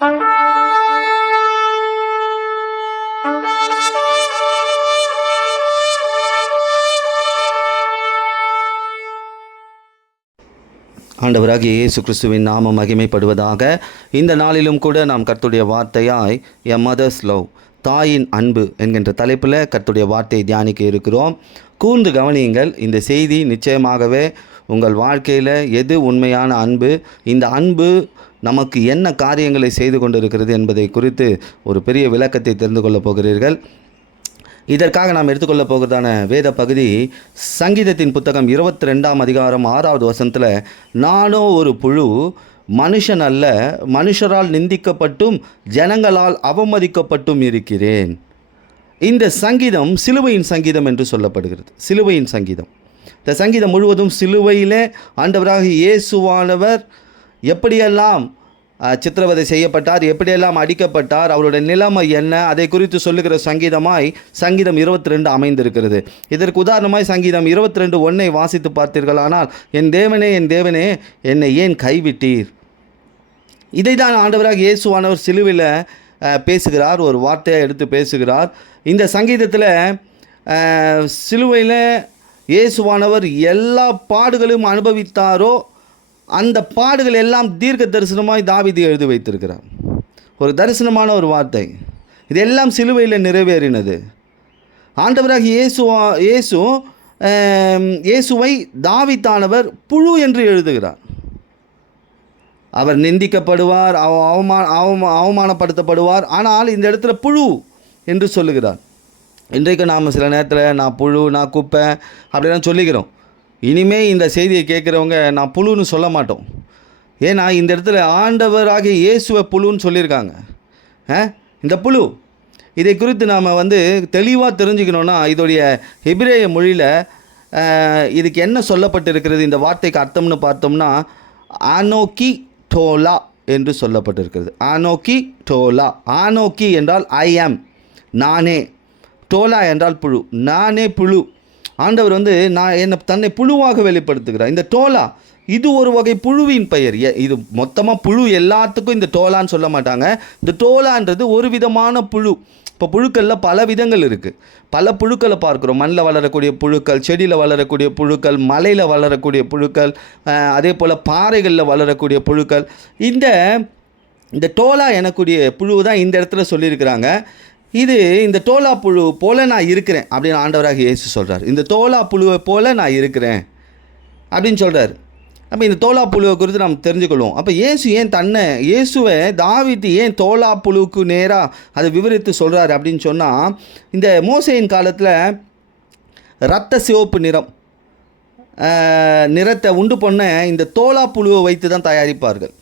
ஆண்டவராகிய இயேசு கிறிஸ்துவின் நாமம் மகிமைப்படுவதாக. இந்த நாளிலும் கூட நாம் கர்த்தருடைய வார்த்தையாய் எ மதர்ஸ் லவ், தாயின் அன்பு என்கின்ற தலைப்பில் கர்த்தருடைய வார்த்தையை தியானிக்க இருக்கிறோம். கூர்ந்து கவனியுங்கள். இந்த செய்தி நிச்சயமாகவே உங்கள் வாழ்க்கையில் எது உண்மையான அன்பு, இந்த அன்பு நமக்கு என்ன காரியங்களை செய்து கொண்டிருக்கிறது என்பதை குறித்து ஒரு பெரிய விளக்கத்தை தெரிந்து கொள்ளப் போகிறீர்கள். இதற்காக நாம் எடுத்துக்கொள்ளப் போகிறதான வேத பகுதி சங்கீதத்தின் புத்தகம் 22ஆம் அதிகாரம் 6வது வசனத்தில், நானோ ஒரு புழு, மனுஷன் அல்ல, மனுஷரால் நிந்திக்கப்பட்டும் ஜனங்களால் அவமதிக்கப்பட்டும் இருக்கிறேன். இந்த சங்கீதம் சிலுவையின் சங்கீதம் என்று சொல்லப்படுகிறது. சிலுவையின் சங்கீதம். இந்த சங்கீதம் முழுவதும் சிலுவையிலே ஆண்டவராக இயேசுவானவர் எப்படியெல்லாம் சித்திரவதை செய்யப்பட்டார், எப்படியெல்லாம் அடிக்கப்பட்டார், அவருடைய நிலைமை என்ன, அதை குறித்து சொல்லுகிற சங்கீதமாய் சங்கீதம் 22 அமைந்திருக்கிறது. இதற்கு உதாரணமாய் சங்கீதம் 22:1 வாசித்து பார்த்தீர்களானால், என் தேவனே என் தேவனே என்னை ஏன் கைவிட்டீர். இதை தான் ஆண்டவராக இயேசுவானவர் சிலுவையில் பேசுகிறார், ஒரு வார்த்தையை எடுத்து பேசுகிறார். இந்த சங்கீதத்தில் சிலுவையில் இயேசுவானவர் எல்லா பாடுகளும் அனுபவித்தாரோ அந்த பாடுகள் எல்லாம் தீர்க்க தரிசனமாய் தாவீது எழுதி வைத்திருக்கிறார். ஒரு தரிசனமான ஒரு வார்த்தை. இதெல்லாம் சிலுவையில் நிறைவேறினது. ஆண்டவராக இயேசுவை தாவீதானவர் புழு என்று எழுதுகிறார். அவர் நிந்திக்கப்படுவார், அவமானப்படுத்தப்படுவார். ஆனால் இந்த இடத்துல புழு என்று சொல்லுகிறார். இன்றைக்கு நாம் சில நேரத்தில் நான் புழு, நான் குப்பை அப்படிலாம் சொல்லிக்கிறோம். இனிமேல் இந்த செய்தியை கேட்குறவங்க நான் புழுன்னு சொல்ல மாட்டோம். ஏன்னா இந்த இடத்துல ஆண்டவராக இயேசுவை புழுன்னு சொல்லியிருக்காங்க. இந்த புழு இதை குறித்து நாம் தெளிவாக தெரிஞ்சுக்கணுன்னா, இதோடைய எபிரேய மொழியில் இதுக்கு என்ன சொல்லப்பட்டிருக்கிறது, இந்த வார்த்தைக்கு அர்த்தம்னு பார்த்தோம்னா, ஆனோக்கி டோலா என்று சொல்லப்பட்டிருக்கிறது. ஆனோக்கி டோலா. ஆனோக்கி என்றால் ஐ ஆம், நானே. டோலா என்றால் புழு, நானே புழு. ஆண்டவர் நான் தன்னை புழுவாக வெளிப்படுத்துகிறார். இந்த டோலா இது ஒரு வகை புழுவின் பெயர். இது மொத்தமாக புழு எல்லாத்துக்கும் இந்த டோலான்னு சொல்ல மாட்டாங்க. இந்த டோலான்றது ஒரு விதமான புழு. இப்போ புழுக்களில் பல விதங்கள் இருக்குது. பல புழுக்களை பார்க்குறோம். மண்ணில் வளரக்கூடிய புழுக்கள், செடியில் வளரக்கூடிய புழுக்கள், மலையில் வளரக்கூடிய புழுக்கள், அதே போல் பாறைகளில் வளரக்கூடிய புழுக்கள். இந்த டோலா எனக்கூடிய புழு தான் இந்த இடத்துல சொல்லியிருக்கிறாங்க. இந்த டோலா புழு போல் நான் இருக்கிறேன் அப்படின்னு ஆண்டவராக இயேசு சொல்கிறார். இந்த டோலா புழுவை போல் நான் இருக்கிறேன் அப்படின்னு சொல்கிறார். அப்போ இந்த டோலா புழுவை குறித்து நாம் தெரிஞ்சுக்கொள்வோம். அப்போ இயேசுவை தாவீது ஏன் டோலா புழுவுக்கு நேராக அதை விவரித்து சொல்கிறார் அப்படின்னு சொன்னால், இந்த மோசேயின் காலத்தில் இரத்த சிவப்பு நிறத்தை உண்டு பண்ண இந்த டோலா புழுவை வைத்து தான் தயாரிப்பார்கள்.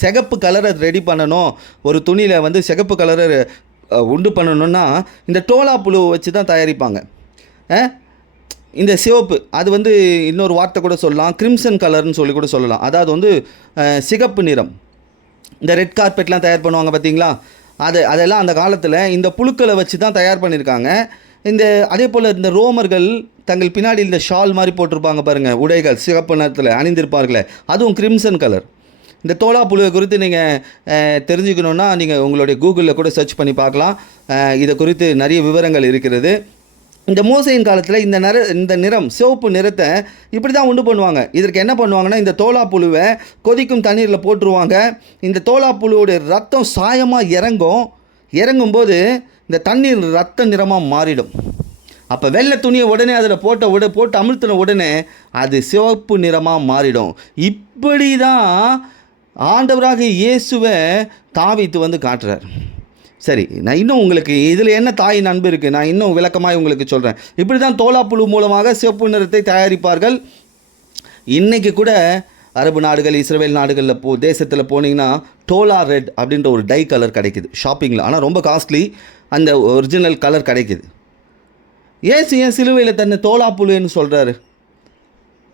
சிகப்பு கலரை ரெடி பண்ணணும், ஒரு துணியில் சிகப்பு கலரை உண்டு பண்ணணுன்னா இந்த டோலா புழுவை வச்சு தான் தயாரிப்பாங்க. இந்த சிவப்பு அது இன்னொரு வார்த்தை கூட சொல்லலாம், கிரிம்சன் கலர்னு சொல்லி கூட சொல்லலாம். அதாவது சிகப்பு நிறம். இந்த ரெட் கார்பெட்லாம் தயார் பண்ணுவாங்க பார்த்தீங்களா, அதெல்லாம் அந்த காலத்தில் இந்த புழுக்களை வச்சு தான் தயார் பண்ணியிருக்காங்க. அதே போல் இந்த ரோமர்கள் தங்கள் பின்னாடி இந்த ஷால் மாதிரி போட்டிருப்பாங்க பாருங்கள், உடைகள் சிகப்பு நிறத்தில் அணிந்திருப்பார்களே, அதுவும் கிரிம்சன் கலர். இந்த டோலா புழுவை குறித்து நீங்கள் தெரிஞ்சுக்கணுன்னா நீங்கள் உங்களுடைய கூகுளில் கூட சர்ச் பண்ணி பார்க்கலாம். இதை குறித்து நிறைய விவரங்கள் இருக்கிறது. இந்த மோசையின் காலத்தில் இந்த நிறம், சிவப்பு நிறத்தை இப்படி தான் உண்டு பண்ணுவாங்க. இதற்கு என்ன பண்ணுவாங்கன்னா, இந்த டோலா புழுவை கொதிக்கும் தண்ணீரில் போட்டுருவாங்க. இந்த டோலா புழுவோடைய ரத்தம் சாயமாக இறங்கும்போது இந்த தண்ணீர் ரத்த நிறமாக மாறிடும். அப்போ வெள்ளை துணியை உடனே அதில் போட்டு அமிழ்த்தின உடனே அது சிவப்பு நிறமாக மாறிடும். இப்படி தான் ஆண்டவராக இயேசுவை தாவீது காட்டுறார். சரி, நான் இன்னும் உங்களுக்கு இதில் என்ன தாயின் அன்பு இருக்குது நான் இன்னும் விளக்கமாக உங்களுக்கு சொல்கிறேன். இப்படி தான் டோலா புழு மூலமாக சிவப்பு நிறத்தை தயாரிப்பார்கள். இன்றைக்கி கூட அரபு நாடுகள், இஸ்ரேல் நாடுகளில் தேசத்தில் போனீங்கன்னா டோலா ரெட் அப்படின்ற ஒரு டை கலர் கிடைக்குது ஷாப்பிங்கில். ஆனால் ரொம்ப காஸ்ட்லி. அந்த ஒரிஜினல் கலர் கிடைக்குது. ஏன் சிலுவையில் தன்னை டோலா புழுன்னு சொல்கிறாரு?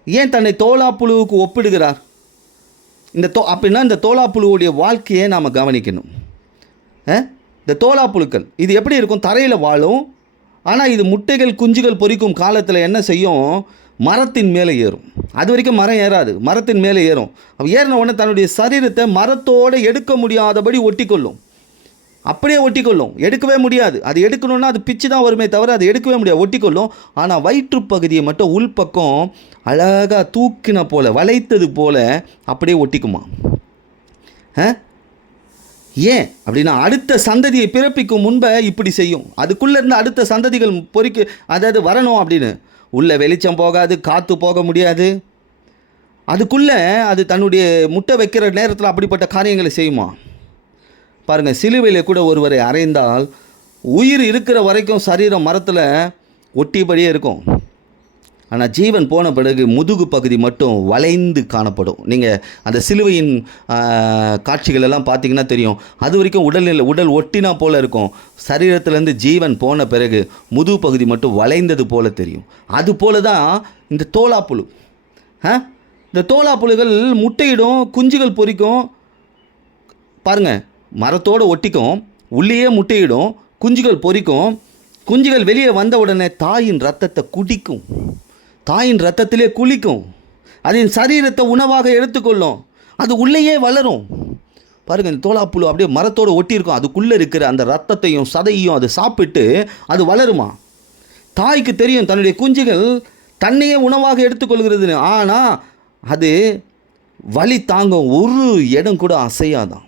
ஏன் தன்னை டோலா புழுவுக்கு ஒப்பிடுகிறார்? அப்படின்னா இந்த டோலா புழுவுடைய வாழ்க்கையை நாம் கவனிக்கணும். இந்த டோலா புழுக்கள் இது எப்படி இருக்கும்? தரையில் வாழும். ஆனால் இது முட்டைகள் குஞ்சுகள் பொரிக்கும் காலத்தில் என்ன செய்யும்? மரத்தின் மேலே ஏறும். அது வரைக்கும் மரம் ஏறாது, மரத்தின் மேலே ஏறும். ஏறின உடனே தன்னுடைய சரீரத்தை மரத்தோடு எடுக்க முடியாதபடி ஒட்டிக்கொள்ளும். அப்படியே ஒட்டிக்கொள்ளும், எடுக்கவே முடியாது. அது எடுக்கணும்னா அது பிச்சு தான் வருமே தவிர அது எடுக்கவே முடியாது, ஒட்டிக்கொள்ளும். ஆனால் வயிற்று பகுதியை மட்டும் உள்பக்கம் அழகாக தூக்கின போல், வளைத்தது போல் அப்படியே ஒட்டிக்குமா. ஏன் அப்படின்னா அடுத்த சந்ததியை பிறப்பிக்கும் முன்பே இப்படி செய்யும். அதுக்குள்ளே இருந்து அடுத்த சந்ததிகள் அதாவது வரணும் அப்படின்னு. உள்ளே வெளிச்சம் போகாது, காற்று போக முடியாது. அதுக்குள்ளே அது தன்னுடைய முட்டை வைக்கிற நேரத்தில் அப்படிப்பட்ட காரியங்களை செய்யுமா. பாருங்கள், சிலுவையில் கூட ஒருவரை அறைந்தால் உயிர் இருக்கிற வரைக்கும் சரீரம் மரத்தில் ஒட்டியபடியே இருக்கும். ஆனால் ஜீவன் போன பிறகு முதுகு பகுதி மட்டும் வளைந்து காணப்படும். நீங்கள் அந்த சிலுவையின் காட்சிகளெல்லாம் பார்த்தீங்கன்னா தெரியும். அது வரைக்கும் உடல் ஒட்டினா போல் இருக்கும். சரீரத்திலேருந்து ஜீவன் போன பிறகு முதுகு பகுதி மட்டும் வளைந்தது போல் தெரியும். அது போல தான் இந்த தோலாப்புழு. இந்த தோலாப்புழுகள் முட்டையிடும், குஞ்சுகள் பொரிக்கும். பாருங்கள், மரத்தோடு ஒட்டிக்கும், உள்ளேயே முட்டையிடும், குஞ்சுகள் பொரிக்கும். குஞ்சுகள் வெளியே வந்த உடனே தாயின் ரத்தத்தை குடிக்கும், தாயின் ரத்தத்திலே குளிக்கும், அதன் சரீரத்தை உணவாக எடுத்துக்கொள்ளும், அது உள்ளேயே வளரும். பாருங்கள், இந்த தோலாப்புழு அப்படியே மரத்தோடு ஒட்டியிருக்கும். அதுக்குள்ளே இருக்கிற அந்த ரத்தத்தையும் சதையும் அது சாப்பிட்டு அது வளருமா. தாய்க்கு தெரியும் தன்னுடைய குஞ்சுகள் தன்னையே உணவாக எடுத்துக்கொள்கிறதுன்னு. ஆனால் அது வலி தாங்கும், ஒரு இடம் கூட அசையாதான்.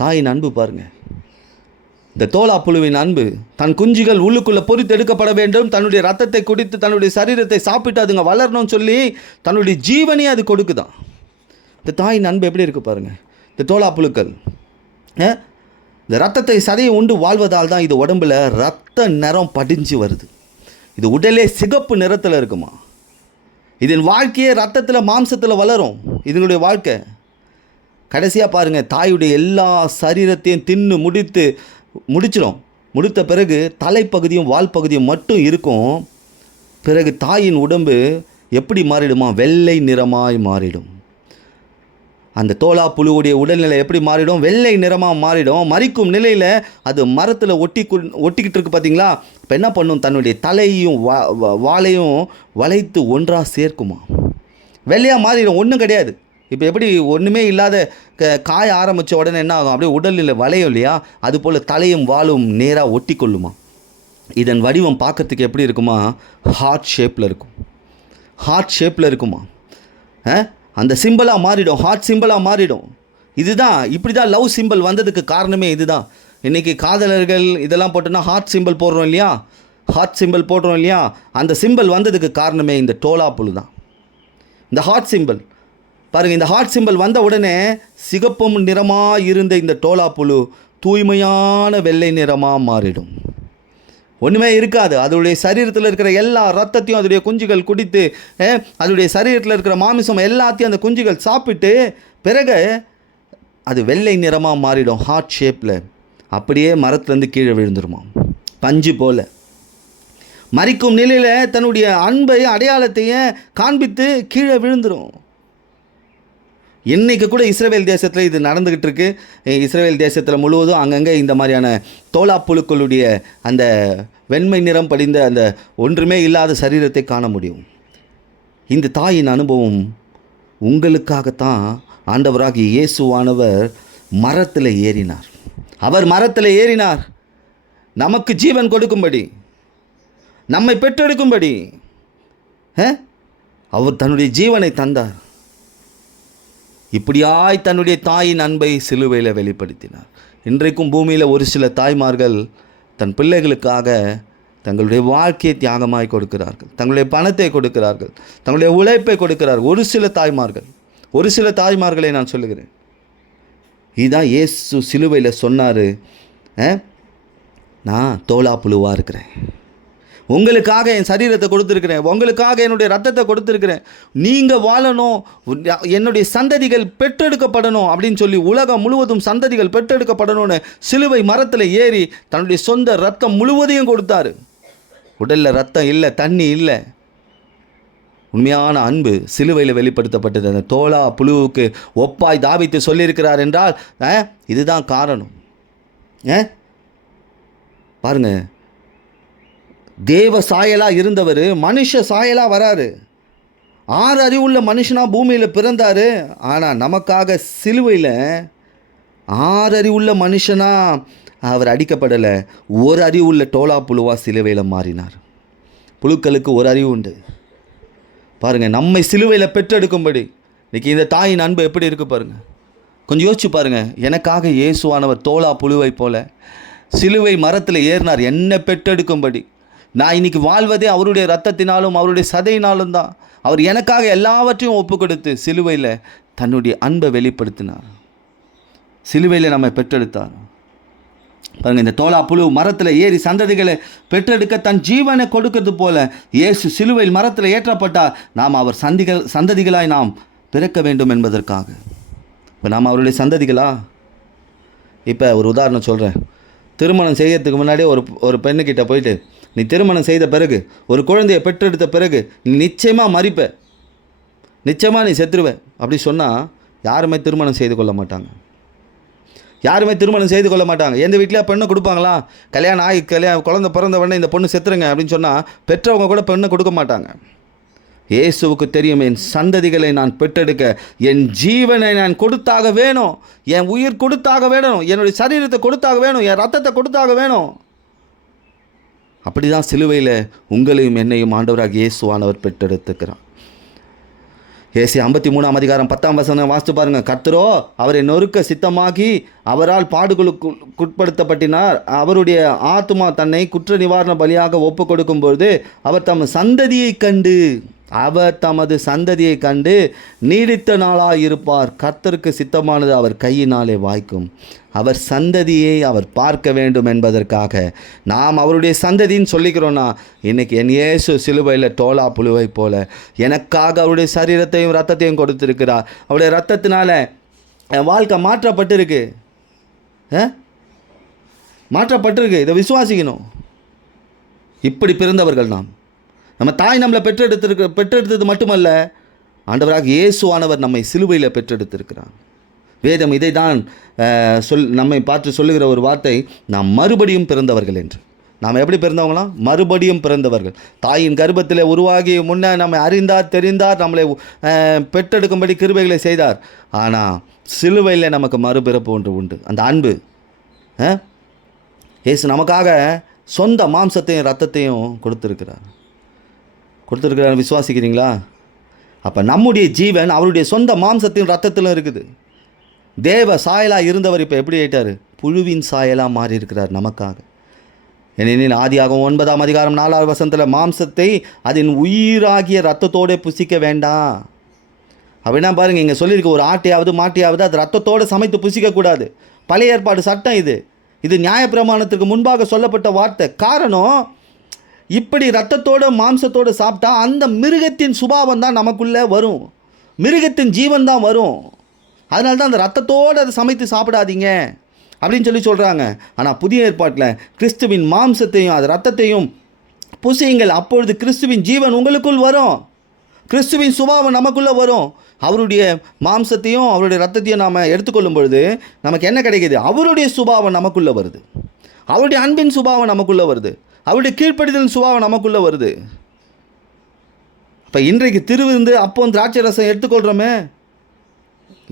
தாயின் அன்பு பாருங்கள், இந்த தோலாப்புழுவின் அன்பு. தன் குஞ்சுகள் உள்ளுக்குள்ளே பொறித்தெடுக்கப்பட வேண்டும், தன்னுடைய ரத்தத்தை குடித்து தன்னுடைய சரீரத்தை சாப்பிட்டு அதுங்க வளரணும்னு சொல்லி தன்னுடைய ஜீவனையே அது கொடுக்குதான். இந்த தாயின் அன்பு எப்படி இருக்குது பாருங்கள். இந்த தோலாப்புழுக்கள் இந்த ரத்தத்தை சதையை உண்டு வாழ்வதால் தான் இது உடம்புல ரத்த நிறம் படிஞ்சு வருது. இது உடலே சிகப்பு நிறத்தில் இருக்குமா. இதன் வாழ்க்கையே ரத்தத்தில் மாம்சத்தில் வளரும். இதனுடைய வாழ்க்கை கடைசியாக பாருங்கள், தாயுடைய எல்லா சரீரத்தையும் தின்னு முடிச்சிடும். முடித்த பிறகு தலைப்பகுதியும் வால் பகுதியும் மட்டும் இருக்கும். பிறகு தாயின் உடம்பு எப்படி மாறிடுமா, வெள்ளை நிறமாய் மாறிடும். அந்த தோலாப்புழுவுடைய உடல்நிலை எப்படி மாறிடும், வெள்ளை நிறமாக மாறிடும். மரிக்கும் நிலையில் அது மரத்தில் ஒட்டிக்கிட்டு இருக்கு பார்த்தீங்களா. இப்போ என்ன பண்ணும், தன்னுடைய தலையும் வாலையும் வளைத்து ஒன்றாக சேர்க்குமா. வெள்ளையாக மாறிடும், ஒன்றும் கிடையாது. இப்போ எப்படி ஒன்றுமே இல்லாத காய ஆரம்பித்த உடனே என்ன ஆகும், அப்படியே உடலில் வளையும் இல்லையா, அதுபோல் தலையும் வாலும் நேராக ஒட்டி கொள்ளுமா. இதன் வடிவம் பார்க்கறதுக்கு எப்படி இருக்குமா, ஹார்ட் ஷேப்பில் இருக்கும். ஹார்ட் ஷேப்பில் இருக்குமா. அந்த சிம்பிளாக மாறிடும், ஹார்ட் சிம்பிளாக மாறிடும். இதுதான், இப்படி தான் லவ் சிம்பிள் வந்ததுக்கு காரணமே இதுதான். இன்றைக்கி காதலர்கள் இதெல்லாம் போட்டோன்னா ஹார்ட் சிம்பிள் போடுறோம் இல்லையா, ஹார்ட் சிம்பிள் போடுறோம் இல்லையா, அந்த சிம்பிள் வந்ததுக்கு காரணமே இந்த தோலாப்புழு தான். இந்த ஹார்ட் சிம்பிள் பாருங்கள், இந்த ஹார்ட் சிம்பிள் வந்த உடனே சிகப்பும் நிறமாக இருந்த இந்த தோலாப்புழு தூய்மையான வெள்ளை நிறமாக மாறிடும். ஒன்றுமே இருக்காது. அதனுடைய சரீரத்தில் இருக்கிற எல்லா ரத்தத்தையும் அதனுடைய குஞ்சுகள் குடித்து, அதனுடைய சரீரத்தில் இருக்கிற மாமிசம் எல்லாத்தையும் அந்த குஞ்சுகள் சாப்பிட்டு பிறகு அது வெள்ளை நிறமாக மாறிடும், ஹார்ட் ஷேப்பில். அப்படியே மரத்துலேருந்து கீழே விழுந்துருமா, பஞ்சு போல். மரிக்கும் நிலையில் தன்னுடைய அன்பையும் அடையாளத்தையும் காண்பித்து கீழே விழுந்துடும். இன்றைக்கு கூட இஸ்ரவேல் தேசத்தில் இது நடந்துக்கிட்டு இருக்கு. இஸ்ரவேல் தேசத்தில் முழுவதும் அங்கங்கே இந்த மாதிரியான தோலாப்புழுக்களுடைய அந்த வெண்மை நிறம் படிந்த அந்த ஒன்றுமே இல்லாத சரீரத்தை காண முடியும். இந்த தாயின் அனுபவம் உங்களுக்காகத்தான் ஆண்டவராகிய இயேசுவானவர் மரத்தில் ஏறினார். அவர் மரத்தில் ஏறினார் நமக்கு ஜீவன் கொடுக்கும்படி, நம்மை பெற்றெடுக்கும்படி. அவர் தன்னுடைய ஜீவனை தந்தார். இப்படியாய் தன்னுடைய தாயின் அன்பை சிலுவையில் வெளிப்படுத்தினார். இன்றைக்கும் பூமியில் ஒரு சில தாய்மார்கள் தன் பிள்ளைகளுக்காக தங்களுடைய வாழ்க்கையை தியாகமாய் கொடுக்கிறார்கள், தங்களுடைய பணத்தை கொடுக்கிறார்கள், தங்களுடைய உழைப்பை கொடுக்கிறார்கள். ஒரு சில தாய்மார்களை நான் சொல்லுகிறேன். இதுதான் இயேசு சிலுவையில் சொன்னார், நான் தோலாப்புழுவாக இருக்கிறேன், உங்களுக்காக என் சரீரத்தை கொடுத்துருக்கிறேன், உங்களுக்காக என்னுடைய ரத்தத்தை கொடுத்துருக்கிறேன், நீங்கள் வாழணும், என்னுடைய சந்ததிகள் பெற்றெடுக்கப்படணும் அப்படின்னு சொல்லி உலகம் முழுவதும் சந்ததிகள் பெற்றெடுக்கப்படணும்னு சிலுவை மரத்தில் ஏறி தன்னுடைய சொந்த ரத்தம் முழுவதையும் கொடுத்தாரு. உடலில் ரத்தம் இல்லை, தண்ணி இல்லை. உண்மையான அன்பு சிலுவையில் வெளிப்படுத்தப்பட்டது. அந்த தோலா புழுவுக்கு ஒப்பாய் தாவீது சொல்லியிருக்கிறார் என்றால் இதுதான் காரணம். பாருங்க, தேவ சாயலாக இருந்தவர் மனுஷ சாயலாக வராரு. 6 அறிவுள்ள மனுஷனாக பூமியில் பிறந்தார். ஆனால் நமக்காக சிலுவையில் 6 அறிவுள்ள மனுஷனாக அவர் அடிக்கப்படலை. 1 அறிவுள்ள டோலா புழுவாக சிலுவையில் மாறினார். புழுக்களுக்கு 1 அறிவு உண்டு. பாருங்கள், நம்மை சிலுவையில் பெற்றெடுக்கும்படி இன்றைக்கி இந்த தாயின் அன்பு எப்படி இருக்குது பாருங்கள். கொஞ்சம் யோசிச்சு பாருங்கள். எனக்காக இயேசுவானவர் தோலா புழுவை போல சிலுவை மரத்தில் ஏறினார் என்னை பெற்றெடுக்கும்படி. நான் இன்றைக்கி வாழ்வதே அவருடைய இரத்தத்தினாலும் அவருடைய சதையினாலும் தான். அவர் எனக்காக எல்லாவற்றையும் ஒப்பு கொடுத்து சிலுவையில் தன்னுடைய அன்பை வெளிப்படுத்தினார். சிலுவையில் நம்மை பெற்றெடுத்தார். பாருங்கள், இந்த தோலா புழு மரத்தில் ஏறி சந்ததிகளை பெற்றெடுக்க தன் ஜீவனை கொடுக்கிறது போல இயேசு சிலுவையில் மரத்தில் ஏற்றப்பட்டார். நாம் அவர் சந்ததிகளாய் நாம் பிறக்க வேண்டும் என்பதற்காக. இப்போ நாம் அவருடைய சந்ததிகளா? இப்போ ஒரு உதாரணம் சொல்கிறேன். திருமணம் செய்யறதுக்கு முன்னாடியே ஒரு பெண்ணுக்கிட்ட போயிட்டு, நீ திருமணம் செய்த பிறகு ஒரு குழந்தையை பெற்றெடுத்த பிறகு நீ நிச்சயமாக மறிப்ப, நிச்சயமாக நீ செத்துருவ அப்படி சொன்னால் யாருமே திருமணம் செய்து கொள்ள மாட்டாங்க. யாருமே திருமணம் செய்து கொள்ள மாட்டாங்க. எந்த வீட்டிலையா பெண்ணை கொடுப்பாங்களா? கல்யாணம் குழந்தை பிறந்த உடனே இந்த பொண்ணு செத்துருங்க அப்படின்னு சொன்னால் பெற்றவங்க கூட பெண்ணை கொடுக்க மாட்டாங்க. இயேசுவுக்கு தெரியும், என் சந்ததிகளை நான் பெற்றெடுக்க என் ஜீவனை நான் கொடுத்தாக வேணும், என் உயிர் கொடுத்தாக வேணும், என்னுடைய சரீரத்தை கொடுத்தாக வேணும், என் ரத்தத்தை கொடுத்தாக வேணும். அப்படி தான் சிலுவையில் உங்களையும் என்னையும் ஆண்டவராக இயேசுவானவர் பெற்றெடுத்துக்கிறார். ஏசி 53ஆம் அதிகாரம் 10ஆம் வசனம் வாசித்து பாருங்கள். கர்த்தரோ அவரை நொறுக்க சித்தமாகி அவரால் பாடுகளுக்குட்படுத்தப்பட்டினார். அவருடைய ஆத்துமா தன்னை குற்ற நிவாரண பலியாக ஒப்பு கொடுக்கும்பொழுது அவர் தமது சந்ததியை கண்டு நீடித்த நாளாக இருப்பார். கர்த்தருக்கு சித்தமானது அவர் கையினாலே வாய்க்கும். அவர் சந்ததியை அவர் பார்க்க வேண்டும் என்பதற்காக நாம் அவருடைய சந்ததின்னு சொல்லிக்கிறோன்னா, இன்றைக்கி என் இயேசு சிலுவையில் தோலா புழுவை போல எனக்காக அவருடைய சரீரத்தையும் இரத்தத்தையும் கொடுத்துருக்கிறார். அவருடைய இரத்தத்தினால என் வாழ்க்கை மாற்றப்பட்டிருக்கு. இதை விசுவாசிக்கணும். இப்படி பிறந்தவர்கள் நாம். நம்ம தாய் நம்மளை பெற்றெடுத்தது மட்டுமல்ல, ஆண்டவராக இயேசுவானவர் நம்மை சிலுவையில் பெற்றெடுத்திருக்கிறார். வேதம் இதை தான் நம்மை பார்த்து சொல்லுகிற ஒரு வார்த்தை, நாம் மறுபடியும் பிறந்தவர்கள் என்று. நாம் எப்படி பிறந்தவங்களாம்? மறுபடியும் பிறந்தவர்கள். தாயின் கர்ப்பத்தில் உருவாகி முன்னே நம்மை அறிந்தார், தெரிந்தார், நம்மளை பெற்றெடுக்கும்படி கிருபைகளை செய்தார். ஆனால் சிலுவையில் நமக்கு மறுபிறப்பு ஒன்று உண்டு. அந்த அன்பு. இயேசு நமக்காக சொந்த மாம்சத்தையும் இரத்தத்தையும் கொடுத்துருக்கிறார். விசுவாசிக்கிறீங்களா? அப்போ நம்முடைய ஜீவன் அவருடைய சொந்த மாம்சத்தின் ரத்தத்திலும் இருக்குது. தேவ சாயலாக இருந்தவர் இப்போ எப்படி ஆயிட்டார்? புழுவின் சாயலாக மாறி இருக்கிறார் நமக்காக. ஏனெனில் ஆதியாகமம் 9ஆம் அதிகாரம் 4ஆவது வசனத்தில் மாம்சத்தை அதன் உயிராகிய ரத்தத்தோடு புசிக்க வேண்டாம் அப்படின்னா பாருங்கள், இங்கே சொல்லியிருக்கு, ஒரு ஆட்டையாவது மாட்டையாவது அது ரத்தத்தோடு சமைத்து புசிக்கக்கூடாது. பழைய ஏற்பாடு சட்டம் இது நியாயப்பிரமாணத்துக்கு முன்பாக சொல்லப்பட்ட வார்த்தை. காரணம், இப்படி ரத்தத்தோடு மாம்சத்தோடு சாப்பிட்டா அந்த மிருகத்தின் சுபாவம் தான் நமக்குள்ளே வரும், மிருகத்தின் ஜீவன் தான் வரும். அதனால தான் அந்த ரத்தத்தோடு அதை சமைத்து சாப்பிடாதீங்க அப்படின்னு சொல்கிறாங்க. ஆனால் புதிய ஏற்பாட்டில் கிறிஸ்துவின் மாம்சத்தையும் அது ரத்தத்தையும் புசியுங்கள், அப்பொழுது கிறிஸ்துவின் ஜீவன் உங்களுக்குள் வரும், கிறிஸ்துவின் சுபாவம் நமக்குள்ளே வரும். அவருடைய மாம்சத்தையும் அவருடைய ரத்தத்தையும் நாம் எடுத்துக்கொள்ளும் பொழுது நமக்கு என்ன கிடைக்கிது? அவருடைய சுபாவம் நமக்குள்ளே வருது, அவருடைய அன்பின் சுபாவம் நமக்குள்ளே வருது, அவருடைய கீழ்ப்படிதல் சுபாவம் நமக்குள்ளே வருது. இப்போ இன்றைக்கு திருவிருந்து அப்போ திராட்சை ரசம் எடுத்துக்கொள்கிறோமே,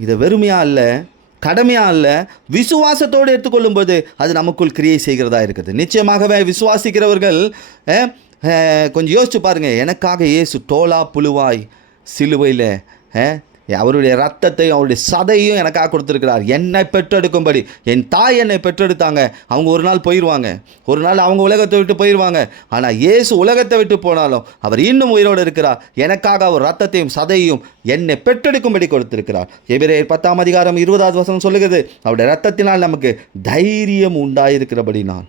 இதை வெறுமையாக இல்லை, கடமையாக இல்லை, விசுவாசத்தோடு எடுத்துக்கொள்ளும்போது அது நமக்குள் கிரியை செய்கிறதா இருக்குது. நிச்சயமாகவே விசுவாசிக்கிறவர்கள் கொஞ்சம் யோசிச்சு பாருங்கள். எனக்காக இயேசு தோலா புழுவாய் சிலுவையில் அவருடைய ரத்தத்தையும் அவருடைய சதையும் எனக்காக கொடுத்துருக்கிறார். என்னை பெற்றெடுக்கும்படி. என் தாய் என்னை பெற்றெடுத்தாங்க. அவங்க ஒரு நாள் போயிடுவாங்க, ஒரு நாள் அவங்க உலகத்தை விட்டு போயிடுவாங்க. ஆனால் இயேசு உலகத்தை விட்டு போனாலும் அவர் இன்னும் உயிரோடு இருக்கிறார். எனக்காக அவர் ரத்தத்தையும் சதையும் என்னை பெற்றெடுக்கும்படி கொடுத்திருக்கிறார். எபிரேயர் 10ஆம் அதிகாரம் 20ஆவது வசனம் சொல்லுகிறது, அவருடைய ரத்தத்தினால் நமக்கு தைரியம் உண்டாயிருக்கிறபடினால்.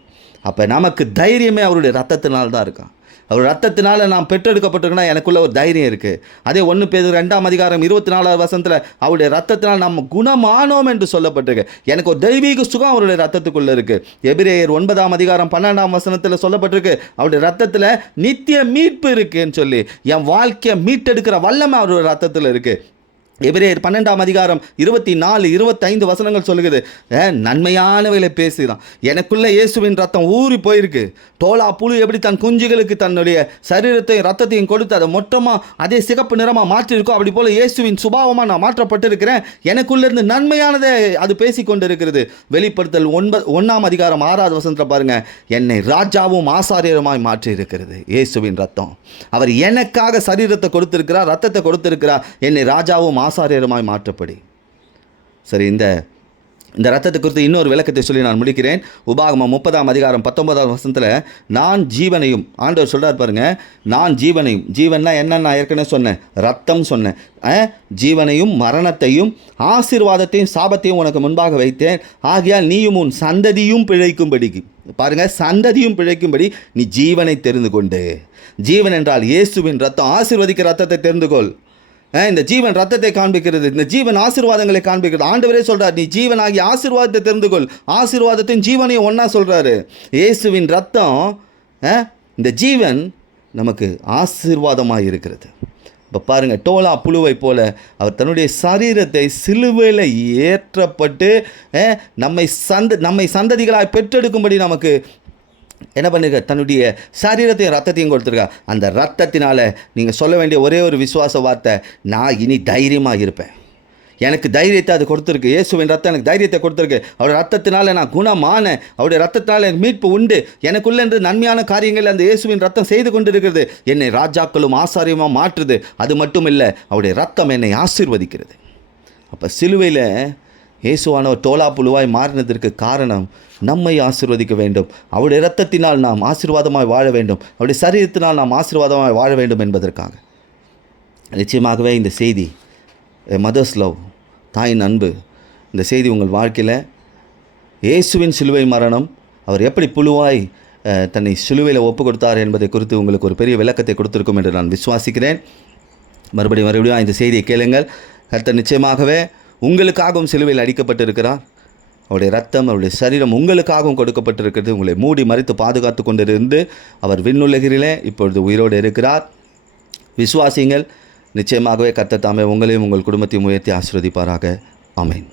அப்போ நமக்கு தைரியமே அவருடைய ரத்தத்தினால் தான் இருக்கான். அவர் ரத்தத்தினால் நாம் பெற்றெடுக்கப்பட்டிருக்கோன்னா எனக்குள்ள ஒரு தைரியம் இருக்குது. அதே 1 பேதுரு 2ஆம் அதிகாரம் 24ஆவது வசனத்தில் அவருடைய ரத்தத்தினால் நம்ம குணமானோம் என்று சொல்லப்பட்டிருக்கு. எனக்கு ஒரு தெய்வீக சுகம் அவருடைய ரத்தத்துக்குள்ளே இருக்குது. எபிரேயர் 9ஆம் அதிகாரம் 12ஆம் வசனத்தில் சொல்லப்பட்டிருக்கு, அவருடைய ரத்தத்தில் நித்திய மீட்பு இருக்குன்னு சொல்லி. என் வாழ்க்கையை மீட்டெடுக்கிற வல்லமை அவருடைய ரத்தத்தில் இருக்குது. எபிரேயர் 12ஆம் அதிகாரம் 24, 25 வசனங்கள் சொல்லுகிறது. நன்மையானவைகளை பேசுகிறான். எனக்குள்ள இயேசுவின் ரத்தம் ஊறி போயிருக்கு. தோலா புழு எப்படி தன் குஞ்சுகளுக்கு தன்னுடைய சரீரத்தையும் ரத்தத்தையும் கொடுத்து அதை மொத்தமாக அதே சிகப்பு நிறமாக மாற்றிருக்கோ, அப்படி போல் இயேசுவின் சுபாவமாக நான் மாற்றப்பட்டிருக்கிறேன். எனக்குள்ளேருந்து நன்மையானதை அது பேசி கொண்டு இருக்கிறது. வெளிப்படுத்தல் 1ஆம் அதிகாரம் 6வது வசனத்தில் பாருங்கள், என்னை ராஜாவும் ஆசாரியருமாய் மாற்றி இருக்கிறது இயேசுவின் ரத்தம். அவர் எனக்காக சரீரத்தை கொடுத்திருக்கிறார், ரத்தத்தை கொடுத்திருக்கிறார், என்னை ராஜாவும் ஆசாரியருமாய் மாற்றப்படி. சரி, இந்த ரத்தத்தை குறித்து இன்னொரு விளக்கத்தை சொல்லி நான் முடிக்கிறேன். உபாகமம் 30ஆம் அதிகாரம் 19ஆம் வசனத்தில், நான் ஜீவனையும், ஆண்டவர் சொல்கிறார் பாருங்க, நான் ஜீவனையும், ஜீவன்னா என்ன, நான் ஏற்கனவே சொன்னேன், ரத்தம் சொன்னேன், ஜீவனையும் மரணத்தையும் ஆசீர்வாதத்தையும் சாபத்தையும் உனக்கு முன்பாக வைத்தேன், ஆகையால் நீயும் உன் சந்ததியும் பிழைக்கும்படிக்கு. பாருங்க, சந்ததியும் பிழைக்கும்படி நீ ஜீவனை தெரிந்து கொண்டு. ஜீவன் என்றால் இயேசுவின் ரத்தம், ஆசீர்வதிக்கிற ரத்தத்தை தெரிந்து கொள். இந்த ஜீவன் ரத்தத்தை காண்பிக்கிறது, இந்த ஜீவன் ஆசீர்வாதங்களை காண்பிக்கிறது. ஆண்டவரே சொல்றார், நீ ஜீவனாகி ஆசீர்வாதத்தை தெரிந்து கொள். ஆசீர்வாதத்தையும் ஜீவனையும் ஒன்றா சொல்கிறாரு. இயேசுவின் ரத்தம், இந்த ஜீவன் நமக்கு ஆசீர்வாதமாக இருக்கிறது. இப்போ பாருங்கள், டோலா புழுவை போல அவர் தன்னுடைய சரீரத்தை சிலுவையில் ஏற்றப்பட்டு நம்மை சந்ததிகளாய் பெற்றெடுக்கும்படி நமக்கு என்ன பண்ணிருக்க, தன்னுடைய சரீரத்தையும் ரத்தத்தையும் கொடுத்துருக்கா. அந்த ரத்தத்தினால நீங்கள் சொல்ல வேண்டிய ஒரே ஒரு விசுவாச வார்த்தை, நான் இனி தைரியமாக இருப்பேன். எனக்கு தைரியத்தை அது கொடுத்துருக்கு. இயேசுவின் ரத்தம் எனக்கு தைரியத்தை கொடுத்துருக்கு. அவருடைய ரத்தத்தினால நான் குணமான, அவருடைய ரத்தத்தினால எனக்கு மீட்பு உண்டு. எனக்குள்ளே நன்மையான காரியங்கள் அந்த இயேசுவின் ரத்தம் செய்து கொண்டு இருக்கிறது. என்னை ராஜாக்களும் ஆசாரியமாக மாற்றுது. அது மட்டும் இல்லை, அவருடைய ரத்தம் என்னை ஆசீர்வதிக்கிறது. அப்போ சிலுவையில் இயேசுவானவர் தோலா புழுவாய் மாறினதற்கு காரணம், நம்மை ஆசீர்வதிக்க வேண்டும். அவருடைய இரத்தத்தினால் நாம் ஆசீர்வாதமாய் வாழ வேண்டும். அவருடைய சரீரத்தினால் நாம் ஆசீர்வாதமாய் வாழ வேண்டும் என்பதற்காக. நிச்சயமாகவே இந்த செய்தி, மதர்ஸ் லவ், தாயின் அன்பு, இந்த செய்தி உங்கள் வாழ்க்கையில் இயேசுவின் சிலுவை மரணம், அவர் எப்படி புழுவாய் தன்னை சிலுவையில் ஒப்பு கொடுத்தார் என்பதை குறித்து உங்களுக்கு ஒரு பெரிய விளக்கத்தை கொடுத்திருக்கும் என்று நான் விசுவாசிக்கிறேன். மறுபடியும் இந்த செய்தியை கேளுங்கள். கர்த்தர் நிச்சயமாகவே உங்களுக்காகவும் சிலுவையில் அடிக்கப்பட்டிருக்கிறார். அவருடைய ரத்தம், அவருடைய சரீரம் உங்களுக்காகவும் கொடுக்கப்பட்டிருக்கிறது. உங்களை மூடி மறைத்து பாதுகாத்து கொண்டிருந்து அவர் விண்ணுலகிலே இப்பொழுது உயிரோடு இருக்கிறார். விசுவாசிங்கள். நிச்சயமாகவே கர்த்தர் தாமே உங்களையும் உங்கள் குடும்பத்தையும் உயர்த்தி ஆசீர்வதிப்பாராக. ஆமென்.